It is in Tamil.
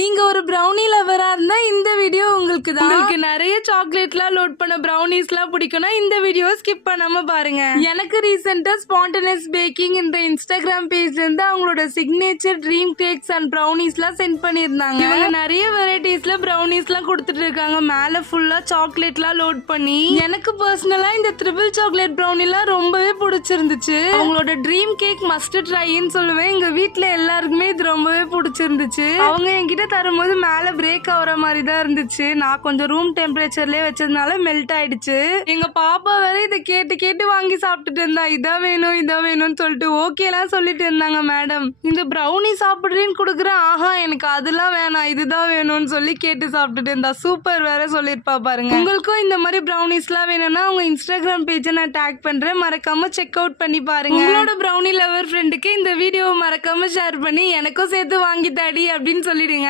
நீங்க ஒரு ப்ரௌனி லவரா இருந்தா இந்த வீடியோ உங்களுக்கு தான். உங்களுக்கு நிறைய சாக்லேட்லாம் லோட் பண்ண ப்ரௌனிஸ்லாம் பிடிக்கும்னா இந்த வீடியோ ஸ்கிப் பண்ணாம பாருங்க. எனக்கு ரீசெண்டா ஸ்பான்டேனியஸ் பேக்கிங் இந்த இன்ஸ்டாகிராம் பேஜ்ல இருந்து அவங்களோட சிக்னேச்சர் ட்ரீம் கேக்ஸ் அண்ட் ப்ரௌனிஸ்லாம் சென்ட் பண்ணியிருந்தாங்க. இவங்க நிறைய வெரைட்டிஸ்ல ப்ரௌனிஸ்லாம் கொடுத்துட்டு இருக்காங்க. மேல ஃபுல்லா சாக்லேட்லாம் லோட் பண்ணி. எனக்கு பர்சனலா இந்த ட்ரிபிள் சாக்லேட் ப்ரௌனிலாம் ரொம்பவே பிடிச்சிருந்துச்சு. அவங்களோட ட்ரீம் கேக் மஸ்ட் ட்ரைன்னு சொல்லுவேன். எங்க வீட்ல எல்லாருக்குமே இது ரொம்பவே பிடிச்சிருந்துச்சு. அவங்க என்கிட்ட தரும்போது மேல பிரேக் ஆகுற மாதிரி தான் இருந்துச்சு. நான் கொஞ்சம் ரூம் டெம்பரேச்சர்லயே வச்சதுனால மெல்ட் ஆயிடுச்சு. எங்க பாப்பா வேற இதை கேட்டு கேட்டு வாங்கி சாப்பிட்டுட்டு இருந்தா. இதா வேணும் இதா வேணும்னு சொல்லிட்டு ஓகேலாம் சொல்லிட்டு இருந்தாங்க. மேடம் இந்த ப்ரௌனி சாப்பிடுறேன்னு கொடுக்குறேன். ஆஹா எனக்கு அதெல்லாம் வேணாம் இதுதான் வேணும்னு சொல்லி கேட்டு சாப்பிட்டுட்டு இருந்தா. சூப்பர் வேற சொல்லிருப்பா பாருங்க. உங்களுக்கும் இந்த மாதிரி ப்ரௌனிஸ்லாம் வேணும்னா உங்க இன்ஸ்டாகிராம் பேஜை நான் டேக் பண்றேன். மறக்காம செக் அவுட் பண்ணி பாருங்க. உங்களோட ப்ரௌனி லவர் ஃப்ரெண்டுக்கு இந்த வீடியோவை மறக்காம ஷேர் பண்ணி எனக்கும் சேர்த்து வாங்கி தாடி அப்படின்னு சொல்லிடுங்க.